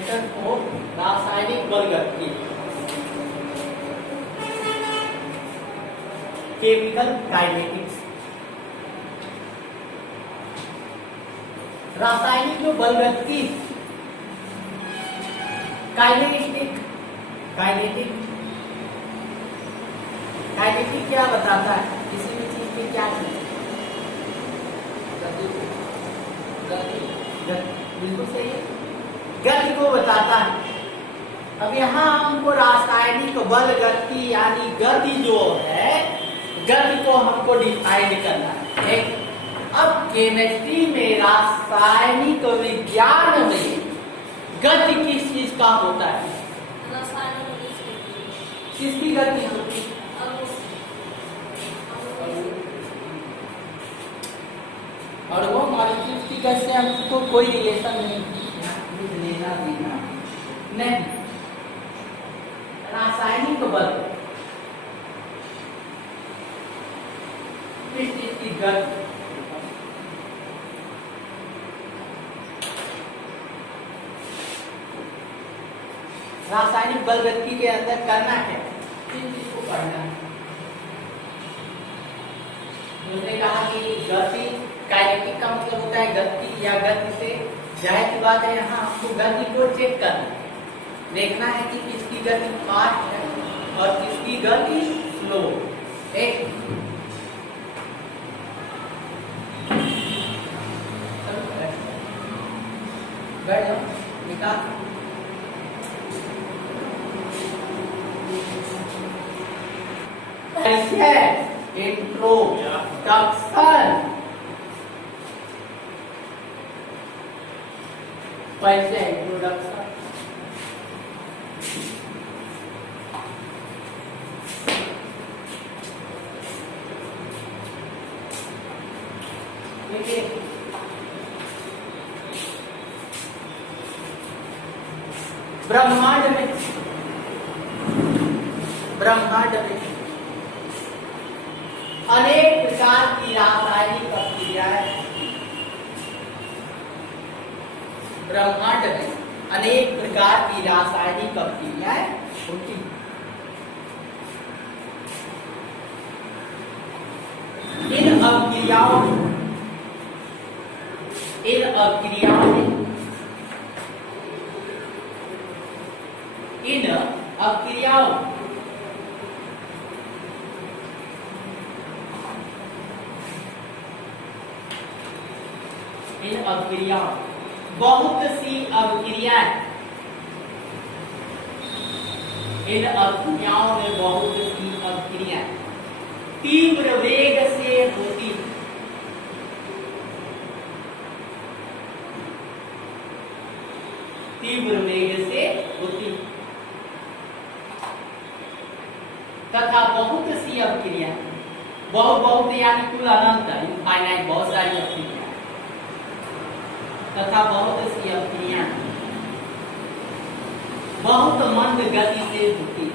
Chapter 4 रासायनिक बलगति, chemical kinetics. रासायनिक जो बलगति, काइनेटिक काइनेटिक काइनेटिक क्या बताता है? किसी भी चीज की क्या चीज? बिल्कुल सही है, गति को बताता है। अब यहाँ हमको रासायनिक बल गति यानी गति जो है, गति को हमको डिफाइन करना है। अब केमिस्ट्री में, रासायनिक विज्ञान में गति किस चीज का होता है? किसकी गति होती है? और वो मॉलिक्यूल्स की गति से हमको कोई रिलेशन नहीं, लेना देना नहीं। रासायनिक बल किस चीज की गति? रासायनिक बल गति के अंदर करना है, किन चीज को पढ़ना है? उसने कहा कि गति, काइनेटिक का मतलब होता है गति या गति से, जाहिर सी बात है यहाँ हमको गति को चेक करना है, देखना है कि किसकी गति फास्ट है और किसकी गति स्लो। एक बैठ जाओ, निकाल। इंट्रोडक्शन, पहले इंट्रोडक्शन। देखिए ब्रह्मांड में अनेक प्रकार की रासायनिक प्रक्रियाएं, ब्रह्मांड में अनेक प्रकार की रासायनिक प्रक्रियाएं होती हैं। इन अभिक्रियाओं में बहुत सी अभिक्रियाएं, इन अभिक्रियाओं में बहुत सी अभिक्रियाएं तीव्र वेग से होती है। तीव्र वेग से होती तथा बहुत सी अभिक्रिया, बहुत यानी कुल अनंत, इनफाइनाइट, बहुत सारी अभिक्रिया तथा बहुत सी अभिक्रिया बहुत मंद गति से होती है।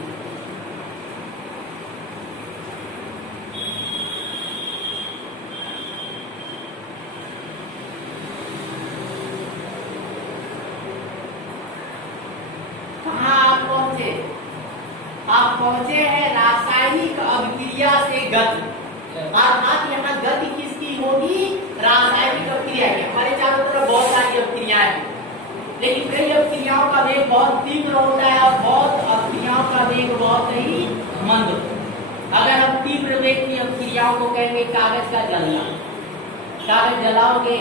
आप पहुंचे हैं रासायनिक अभिक्रिया से गति, अर्थात यहाँ गति किसकी होगी? रासायनिक अभिक्रिया की। हमारे चारों तरफ बहुत सारी अभिक्रियाएं हैं, लेकिन कई अभिक्रियाओं का वेग बहुत तीव्र होता है और बहुत अभिक्रियाओं का वेग बहुत ही मंद होता है। अगर हम तीव्र वेग की अभिक्रियाओं को कहेंगे कागज का जलना, कागज जलाओगे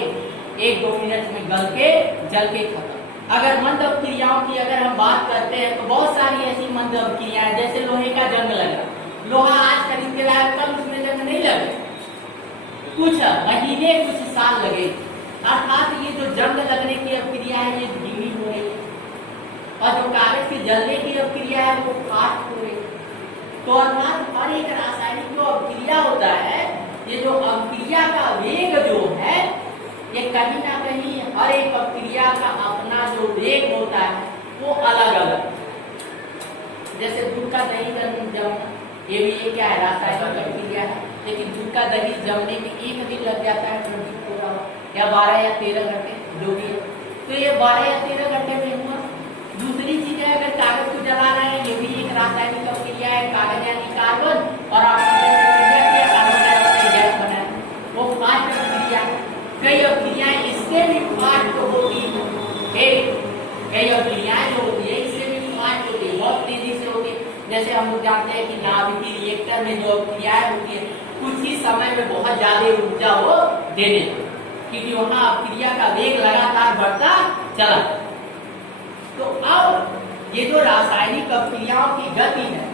1-2 मिनट में गल के जल के खत्म। अगर मंद अभिक्रियाओं की अगर हम बात करते हैं तो बहुत सारी ऐसी मंद अभिक्रियाएं, जैसे लोहे का जंग लगा, लोहा आज खरीद के लाया, कल उसमें जंग नहीं लगे, कुछ महीने कुछ साल लगे। अर्थात ये जो जंग लगने की अभिक्रिया है ये धीमी हो रही है, और जो कागज के जलने की अभिक्रिया है वो फास्ट हो रही है। तो अर्थात हर एक रासायनिक जो अभिक्रिया होता है, ये जो अभिक्रिया का वेग जो है, ये कहीं ना कहीं हर एक प्रक्रिया का अपना जो वेग होता है वो अलग अलग। जैसे दूध का दही जमना, ये भी ये क्या है? रासायनिक प्रक्रिया है, लेकिन दूध का दही जमने में 1 दिन लग जाता है, या 12 या 13 घंटे जो भी है। तो ये 12 या 13 घंटे में हुआ, कागज को जला रहे हैं, ये भी एक रासायनिक अभिक्रिया है। कागज यानी कार्बन और ऑक्सीजन से क्रिया किया, कार्बन डाइऑक्साइड गैस बना, वो फास्ट अभिक्रिया है। कई अभिक्रियाएं इससे भी फास्ट होती है, कई अभिक्रियाएं जो होती है इससे भी फास्ट होती है, बहुत तेजी से होती है। जैसे हम लोग जानते हैं कि नाभिकीय रिएक्टर में जो अभिक्रियाएं होती है कुछ ही समय में बहुत ज्यादा ऊर्जा वो देने, क्योंकि वहां अभिक्रिया का वेग लगातार बढ़ता चला। तो अब ये जो रासायनिक अभिक्रियाओं की गति है,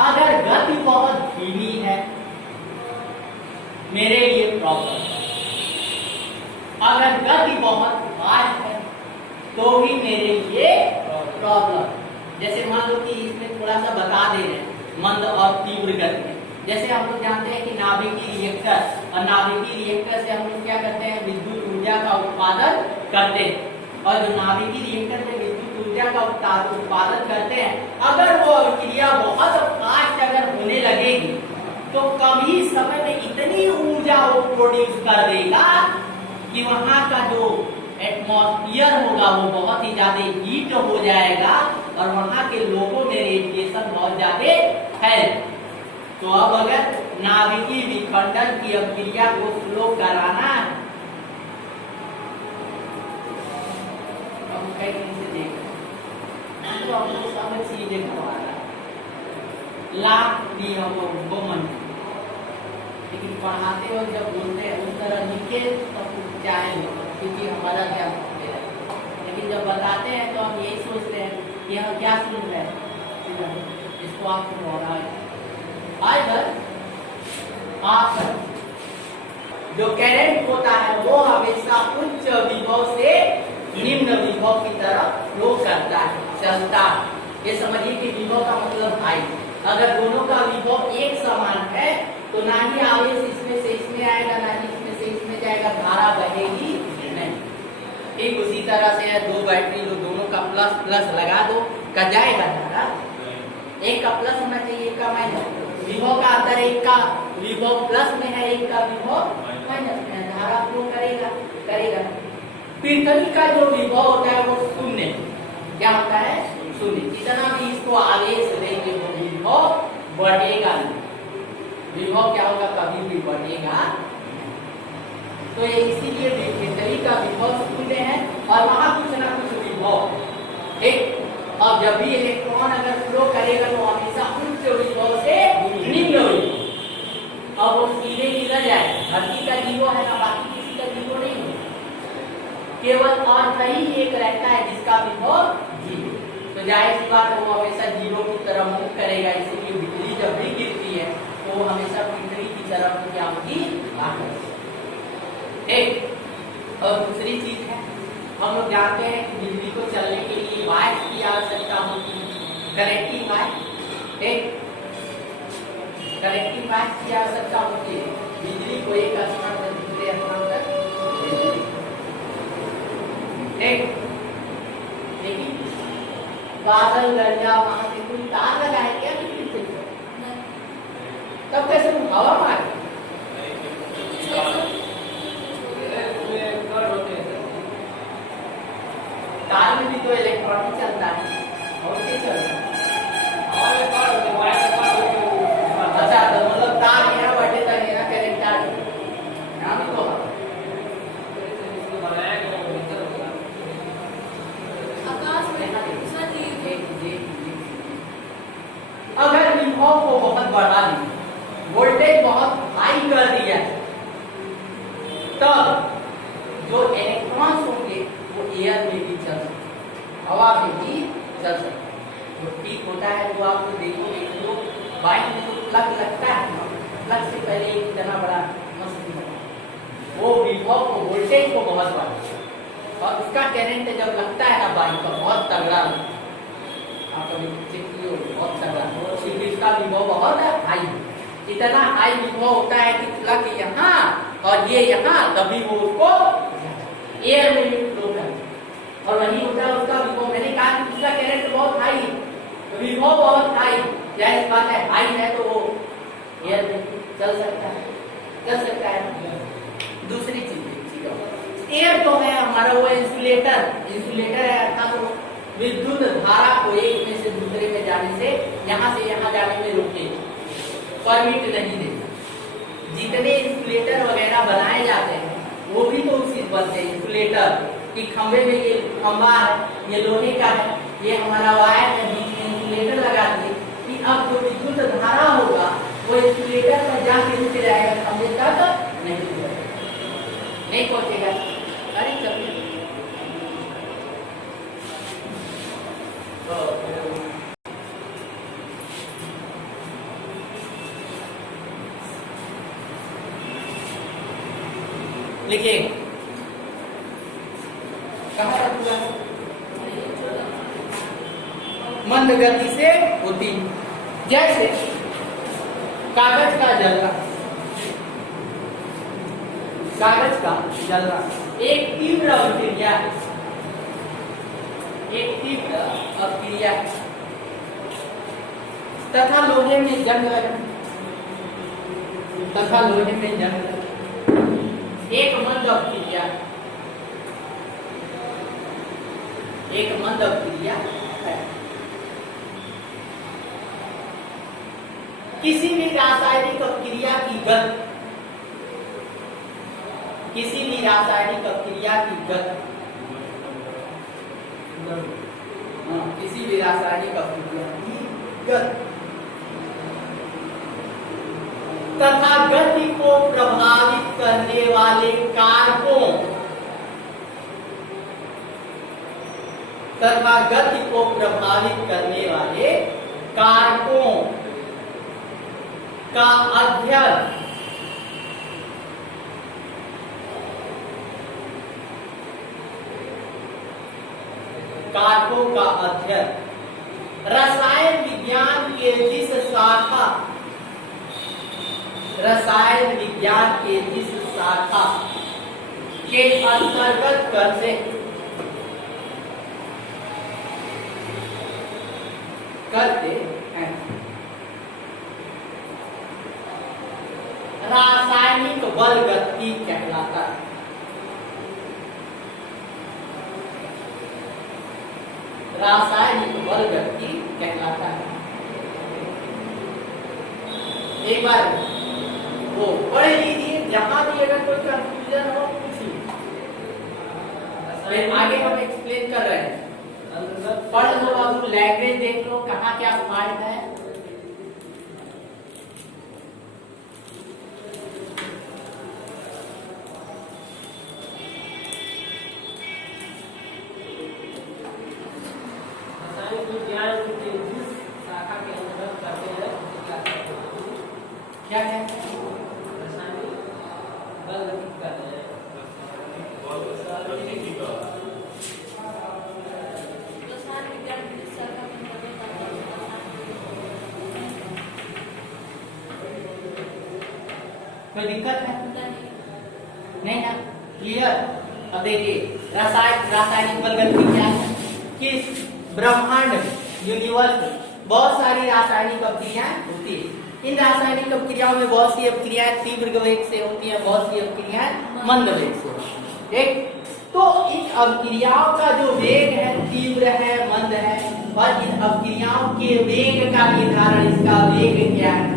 अगर गति बहुत धीमी है मेरे लिए प्रॉब्लम, अगर गति बहुत फास्ट है तो भी मेरे लिए प्रॉब्लम। जैसे मान लो कि इसमें थोड़ा सा बता दे रहे हैं मंद और तीव्र गति में। जैसे हम लोग जानते हैं कि नाभिकीय रिएक्टर, और नाभिकीय रिएक्टर से हम लोग क्या करते हैं, विद्युत ऊर्जा का उत्पादन करते हैं। और जो नाभिकीय रिएक्टर में विद्युत ऊर्जा का उत्पादन करते हैं, अगर वो अभिक्रिया बहुत फास्ट अगर होने लगेगी तो कम ही समय में इतनी ऊर्जा वो प्रोड्यूस कर देगा कि वहां का जो एटमॉस्फेयर होगा वो बहुत ही ज्यादा हीट हो जाएगा और वहां के लोगों में रेडिएशन बहुत ज्यादा फैल। तो अब अगर नाभिकीय विखंडन की अभिक्रिया को स्लो कराना है, हम कहीं से देख तो हम लोग समझ सीधे करवाना लाख भी हम लोग उनको मन, लेकिन पढ़ाते वक्त जब बोलते हैं उस तरह लिखे तब चाहे क्योंकि हमारा क्या होते हैं, लेकिन जब बताते हैं तो हम यही सोचते हैं कि हम क्या सुन रहे हैं, इसको आप दोहरा अगर आप जो करंट होता है वो हमेशा उच्च विभव से निम्न विभव की तरफ फ्लो करता है, चलता है। ये समझिए कि विभव का मतलब हाई, अगर दोनों का विभव एक समान है तो ना ही आवेश इसमें से इसमें आएगा, ना ही इसमें से इसमें जाएगा, धारा बहेगी नहीं। ठीक उसी तरह से दो बैटरी लो, दोनों का प्लस प्लस लगा दो, का जाएगा धारा, एक का प्लस होना चाहिए, एक का माइनस। विभव का अंतर, एक का विभव प्लस में है, एक का विभव माइनस में है, धारा फ्लो करेगा करेगा। पृथ्वी का जो विभव होता है वो शून्य, क्या होता है, शून्य। जितना भी इसको आवेश देंगे वो विभव बढ़ेगा नहीं, विभव क्या होगा, कभी भी बढ़ेगा। तो ये इसीलिए पृथ्वी का विभव शून्य है और वहां कुछ ना कुछ विभव, ठीक। अब जब भी इलेक्ट्रॉन अगर फ्लो करेगा तो हमेशा उच्च विभव से निम्न विभव, अब वो सीधे किधर जाए, धरती का जीवो है ना, बाकी किसी का जीवो नहीं है, केवल अर्थ ही एक रहता है जिसका विभव जीरो। तो जाहिर सी बात है वो हमेशा जीरो की तरफ मूव करेगा, इसीलिए बिजली जब भी गिरती है तो वो हमेशा पृथ्वी की तरफ क्या होगी, आकर्षित। एक और दूसरी चीज है, हम लोग जानते हैं कि बिजली को चलने के लिए वायर की आवश्यकता होती है, कनेक्टिंग वायर, ठीक, कनेक्टिंग वायर की आवश्यकता होती है बिजली को एक स्थान से दूसरे स्थान तक भेजने की, ठीक। लेकिन बादल गरजा वहां से कोई तार लगा है क्या बिजली से, तब कैसे हवा मारे, तार में भी तो इलेक्ट्रॉनिक चलता है और क्या चलता है, अच्छा तो मतलब तार यहाँ बैठे तक यहाँ करेंट आ यहाँ भी तो अगर विभव को बहुत बढ़ा दी, वोल्टेज बहुत हाई कर दिया, तब जो इलेक्ट्रॉन्स होंगे वो एयर में भी चल सकते, हवा में भी चल सकते। तो ठीक होता है, जो आपको देखोगे जो बाइक में जो प्लग लगता है, प्लग से पहले एक इतना बड़ा मशीन है, वो विभव को वोल्टेज को बहुत बढ़ा और उसका करंट जब लगता है ना बाइक का बहुत तगड़ा, आप कभी चेक किए बहुत तगड़ा, क्योंकि इसका विभव बहुत हाई, इतना हाई विभव होता है कि प्लग यहाँ और ये यहाँ, तभी वो उसको एयर में भी फ्लो करता और वही होता है उसका विभव। मैंने कहा कि उसका करंट बहुत हाई, विभव बहुत हाई, जाहिर बात है हाई है तो वो एयर में चल सकता है। दूसरी चीज एयर तो है हमारा वो इंसुलेटर है, अर्थात वो विद्युत धारा को एक में से दूसरे में जाने से, यहाँ से यहाँ जाने में रोकेगा, परमिट नहीं देगा। जितने इंसुलेटर वगैरह बनाए जाते हैं वो भी तो उसी बनते हैं। इंसुलेटर कि खंबे में ये खंबा है, ये लोहे का है, ये हमारा वायर है, बीच में इंसुलेटर लगा दिए कि अब जो विद्युत धारा होगा वो इंसुलेटर पर जाके रुक जाएगा, खंबे तक नहीं पहुंचेगा। अरे चलिए लिखिए कहाँ तक हुआ है? मंद गति से होती, जैसे कागज का जलना, कागज का जलना एक तीव्र अभिक्रिया है, एक तीव्र अभिक्रिया तथा लोहे में जंग लगना, तथा लोहे में जंग लगना एक मंद अभिक्रिया, एक मंद अभिक्रिया है। किसी भी रासायनिक अभिक्रिया की गति, किसी भी रासायनिक अभिक्रिया की गति, किसी भी रासायनिक अभिक्रिया की गति तथा गति को प्रभावित करने वाले कारकों, तथा गति को प्रभावित करने वाले कारकों का अध्ययन कारकों का अध्ययन रसायन विज्ञान के जिस शाखा, रसायन विज्ञान के जिस शाखा के अंतर्गत करते हैं। रासायनिक बल गति कहलाता है। रासायनिक बल गति कहलाता है। एक बार वो पढ़ लीजिए, जहां भी अगर कोई कंफ्यूजन हो पूछिए, फिर आगे हम एक्सप्लेन कर रहे हैं। पढ़ लो बाबू, लैंग्वेज देख लो कहाँ क्या पार्ट है। क्या है कोई दिक्कत है? नहीं ना? क्लियर? अब देखिए रासायनिक बल गति क्या है कि ब्रह्मांड यूनिवर्स बहुत सारी रासायनिक अभिक्रियाएं होती है। इन रासायनिक अभिक्रियाओं में बहुत सी अभिक्रियाएं तीव्र वेग से होती हैं, बहुत सी अभिक्रियाएं मंद वेग से होती हैं। ठीक? तो इन अभिक्रियाओं का जो वेग है तीव्र है, मंद है, और इन अभिक्रियाओं के वेग का निर्धारण, इसका वेग क्या है,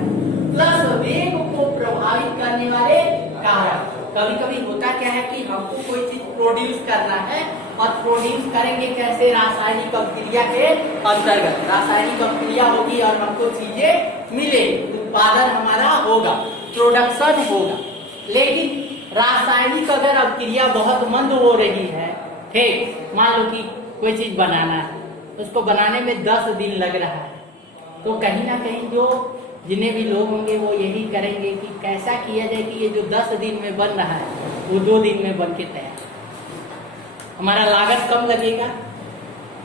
प्लस वेग को प्रभावित करने वाले कारक। कभी कभी होता क्या है कि हमको कोई चीज प्रोड्यूस करना है, और प्रोड्यूस करेंगे कैसे? रासायनिक अभिक्रिया के अंतर्गत रासायनिक अभिक्रिया होगी और हमको चीजें मिलेगी, उत्पादन हमारा होगा, प्रोडक्शन होगा। लेकिन रासायनिक अगर अभिक्रिया बहुत मंद हो रही है, ठीक, मान लो कि कोई चीज बनाना है, उसको बनाने में 10 दिन लग रहा है, तो कहीं ना कहीं जो जितने भी लोग होंगे वो यही करेंगे कि कैसा किया जाए कि ये जो 10 दिन में बन रहा है वो 2 दिन में बन के तैयार, हमारा लागत कम लगेगा।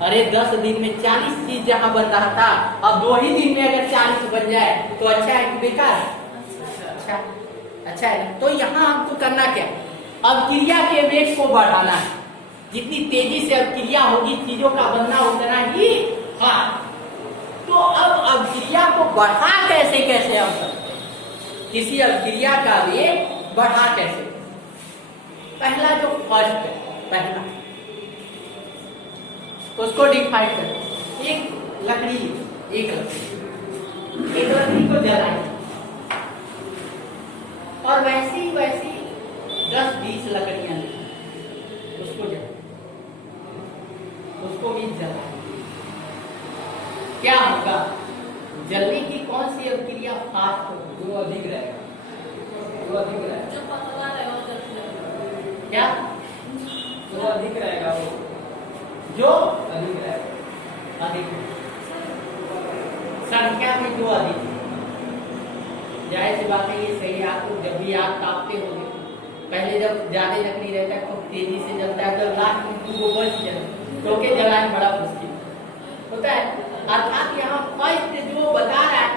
अरे 10 दिन में 40 चीज जहां बन रहा था, अब 2 ही दिन में अगर 40 बन जाए तो अच्छा है कि बेकार है? अच्छा है। तो यहाँ हमको करना क्या? अभिक्रिया के वेग को बढ़ाना है। जितनी तेजी से अभिक्रिया होगी चीजों का बनना उतना ही। हाँ, तो अब अभिक्रिया को बढ़ा कैसे हम सकते हैं? किसी अभिक्रिया का वेग बढ़ा कैसे? पहला जो फर्स्ट है, पहला उसको डिफाइन कर। एक लकड़ी को जलाई और वैसी 10-20 लकड़ियां ली, उसको भी जलाई, क्या होगा? जलने की कौन सी अभिक्रिया फास्ट होगी? जो अधिक रहेगा, जो पतला रहेगा वो जल्दी लगेगा। क्या? जो अधिक रहेगा वो जो अधिक रहेगा, अधिक संख्या में जो अधिक, जाहिर सी बात है ये सही है। आपको जब भी आग तापते होंगे, पहले जब ज्यादा लकड़ी रहता है तो तेजी से जलता है, जब लास्ट में वो बच जाए तो के जलाना बड़ा मुश्किल होता है। अर्थात यहाँ फर्स्ट जो बता रहा है,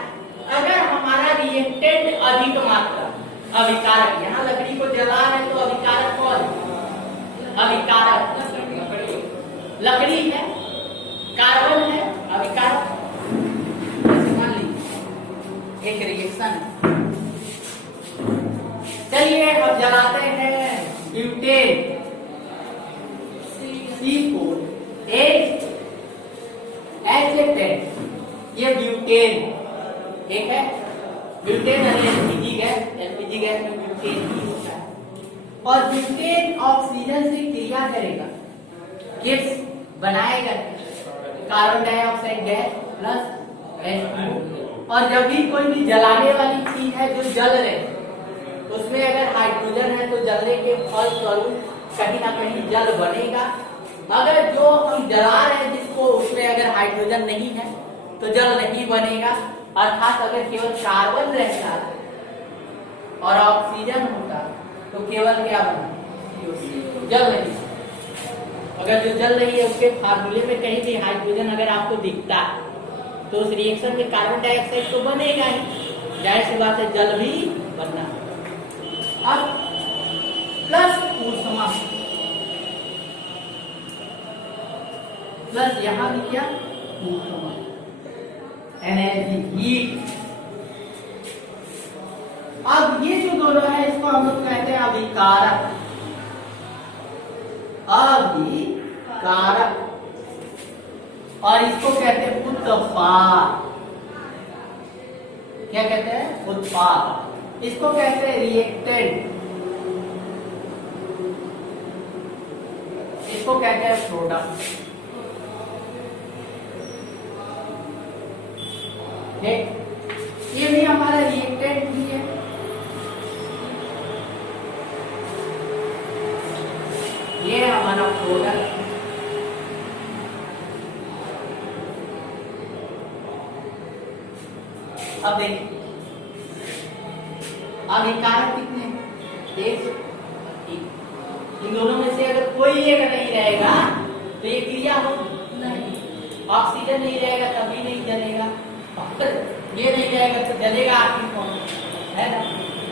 अगर हमारा रिएक्टेंट अधिक मात्रा, अभिकारक, यहाँ लकड़ी को जला रहे तो अभिकारक कौन? अभिकारक लकड़ी है, कार्बन है, अभिकारक। मान लीजिए एक रिएक्शन, चलिए हम जलाते हैं ब्यूटेन C4H10, ये ब्यूटेन एक है। ब्यूटेन एलपीजी गैस में ब्यूटेन भी होता है, और ब्यूटेन ऑक्सीजन से क्रिया करेगा, किस बनाएगा? Carbon dioxide gas plus H2। और जब भी कोई भी जलाने वाली चीज है जो जल रहे, उसमें अगर हाइड्रोजन है तो जलने के फलस्वरूप कहीं ना कहीं जल बनेगा। अगर जो हम जला रहे हैं जिसको, उसमें अगर हाइड्रोजन नहीं है तो जल नहीं बनेगा। अर्थात अगर केवल कार्बन रहता और ऑक्सीजन होता तो केवल क्या बना? जल नहीं। अगर जो जल रही है उसके फार्मूले में कहीं भी हाइड्रोजन अगर आपको दिखता है तो उस रिएक्शन में कार्बन डाइऑक्साइड तो बनेगा ही, जाहिर सी बात है जल भी बनना। अब प्लस ऊष्मा, प्लस यहां भी क्या? ऊष्मा, एनर्जी, हीट। अब ये जो दोनों है इसको हम लोग कहते हैं अभिकारक। और इसको कहते हैं उत्पाद। क्या कहते हैं? उत्पाद। इसको कहते हैं रिएक्टेंट, इसको कहते हैं प्रोडक्ट। ये भी हमारा रिएक्टेंट भी है, ये हमारा प्रोडक्ट। अब देखिए अभिकारक कितने? एक। इन दोनों में से अगर कोई एक नहीं रहेगा तो ये क्रिया होगी नहीं। ऑक्सीजन नहीं रहेगा तभी नहीं जलेगा, ये नहीं रहेगा तो जलेगा आखिर कौन? है ना?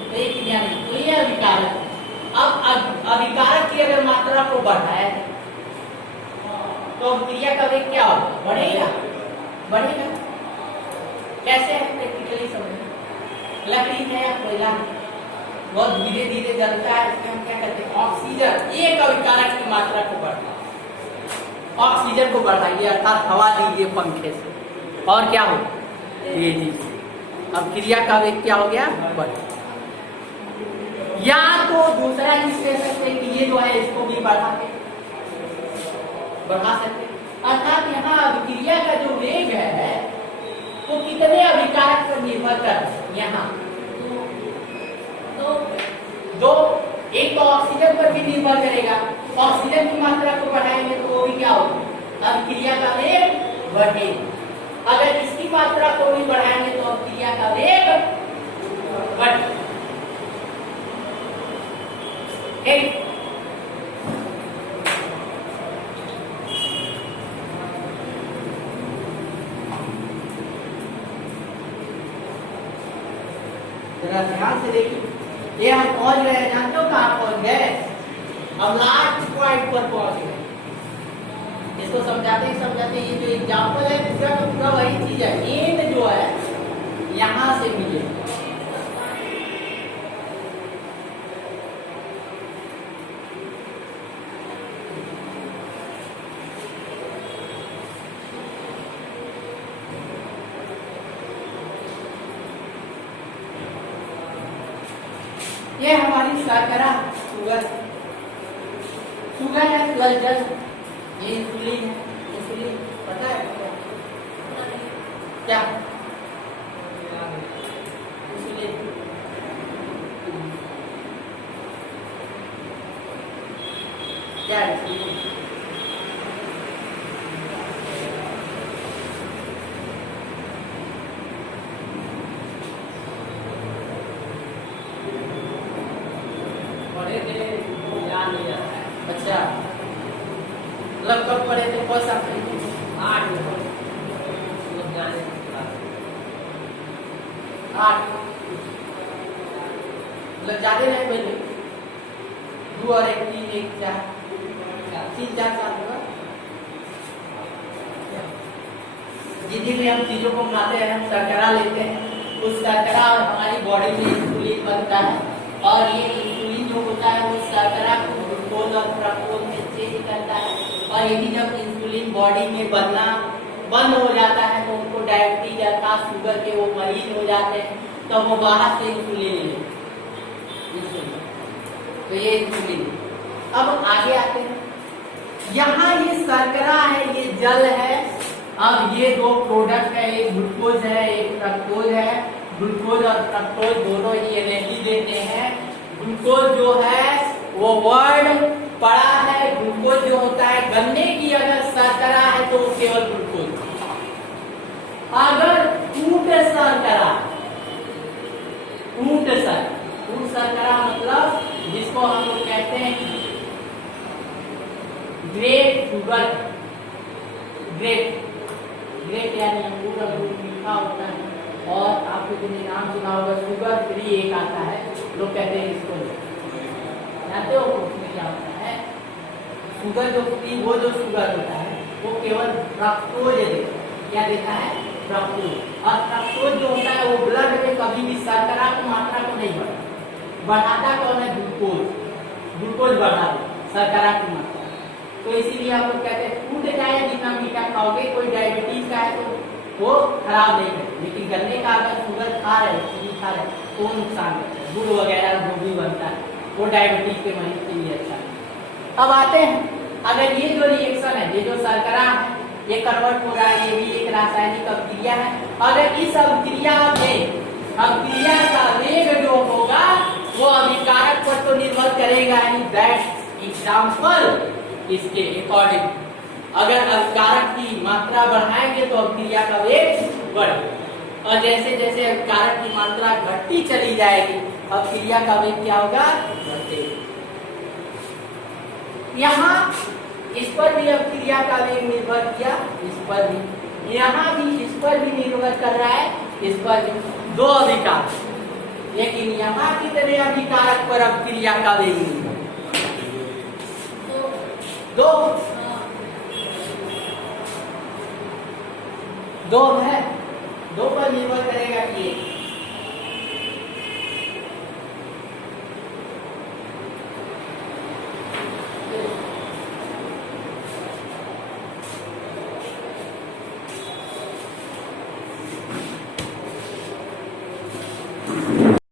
तो ये क्रिया नहीं, तो ये अभिकारक। अब अभिकारक की अगर मात्रा को बढ़ाया तो क्रिया का वेग क्या होगा? बढ़ेगा। कैसे है? प्रैक्टिकली समझना। लकड़ी है या कोयला बहुत धीरे धीरे जलता है, इसमें हम क्या करते हैं? ऑक्सीजन, एक अभिकारक की मात्रा को बढ़ाइए, ऑक्सीजन को बढ़ाइए, अर्थात हवा दीजिए पंखे से, और क्या हो? तेजी से। अब क्रिया का वेग क्या हो गया? बढ़। या तो दूसरा चीज कह सकते हैं कि ये जो है इसको भी बढ़ा सकते, अर्थात यहाँ अभिक्रिया का जो वेग है वो कितने अभिकारक पर निर्भर कर? यहाँ दो, एक तो ऑक्सीजन पर भी निर्भर करेगा। ऑक्सीजन की मात्रा को बढ़ाएंगे तो वो भी क्या होगा? अभिक्रिया का वेग बढ़ेगा। अगर इसकी मात्रा को भी बढ़ाएंगे तो अभिक्रिया का वेग बढ़ेगा। जरा ध्यान से देखिए, ये हम पहुंच गए, जानते हो कहाँ पहुंच गए? अब लास्ट पॉइंट पर पहुंच गए। इसको समझाते ये जो एग्जाम्पल है पूरा का पूरा वही चीज है। एंड जो है यहां से मिले, ये हमारी शर्करा शुगर, शुगर है प्लस जल, ये इंसुलिन है। इंसुलिन पता है क्या? इंसुलिन क्या है? इंसुलिन पढ़े थे तो याद नहीं आता है। अच्छा, मतलब कब पढ़े थे? कौन सा पढ़े थे? 8 मतलब जाने के बाद 8 मतलब ज्यादा नहीं पहले 2 और 1 3 1 4 3 4 साल हुआ। जितनी भी हम चीजों को खाते हैं, हम शर्करा लेते हैं, उस शर्करा हमारी बॉडी में इंसुलिन बनता है और ये इंसुलिन जो होता है वो शर्करा को ग्लूकोज और फ्रक्टोज में चेंज करता है और यही जब इंसुलिन बॉडी में बनना बंद हो जाता है तो उनको डायबिटीज अर्थात शुगर के वो मरीज हो जाते हैं, तो वो बाहर से इंसुलिन ले इंसुलिन। तो ये इंसुलिन। अब आगे आते हैं, यहाँ ये शर्करा है, ये जल है। अब ये दो प्रोडक्ट है, एक ग्लूकोज है एक फ्रक्टोज है। ग्लूकोज और फ्रक्टोज दोनों ही एनर्जी देते हैं। ग्लूकोज जो है वो वर्ड पड़ा है। ग्लूकोज जो होता है गन्ने की अगर शर्करा है तो वो केवल ग्लूकोज। अगर ऊंट शर्करा, ऊंट शर्करा मतलब जिसको हम लोग कहते हैं ग्रेप शुगर, ग्रेप यानी अंगूर, अंगूर मीठा होता है और आपको जिन्हें नाम सुना होगा शुगर फ्री एक आता है, लोग कहते हैं इसको, जानते हो उसमें क्या होता है? शुगर जो फ्री, वो जो शुगर होता है वो केवल फ्रक्टोज देता है। क्या देता है? फ्रक्टोज। और फ्रक्टोज जो होता है वो ब्लड में कभी भी शर्करा की मात्रा को नहीं बढ़ाता कौन है? ग्लूकोज। ग्लूकोज बढ़ा दे शर्करा की मात्रा। तो इसीलिए आप लोग कहते हैं फूड चाहे जितना मीठा खाओगे, कोई डायबिटीज का है तो वो खराब नहीं है, लेकिन गन्ने का अगर शुगर खा रहे चीनी खा रहे तो वो नुकसान करता है। गुड़ वगैरह जो भी बनता है वो डायबिटीज के मरीज के लिए अच्छा है। अब आते हैं, अगर ये जो रिएक्शन है, ये जो शर्करा है ये कन्वर्ट हो रहा है, ये भी एक रासायनिक अभिक्रिया है। अगर इस अभिक्रिया में अभिक्रिया का वेग जो होगा वो अभिकारक पर तो निर्भर करेगा, यानी दैट एग्जाम्पल इसके अकॉर्डिंग अगर अभिकारक की मात्रा बढ़ाएंगे तो अभिक्रिया का वेग बढ़ेगा और जैसे जैसे अभिकारक की मात्रा घटती चली जाएगी अभिक्रिया का वेग क्या होगा? बढ़ेगा। यहाँ इस पर भी अभिक्रिया का वेग निर्भर किया, इस पर भी, यहाँ भी इस पर भी निर्भर कर रहा है, इस पर भी। दो अभिकारक, लेकिन यहाँ कितने अभिकारक पर अभिक्रिया का वेग निर्भर? दो है, दो पर निर्भर करेगा कि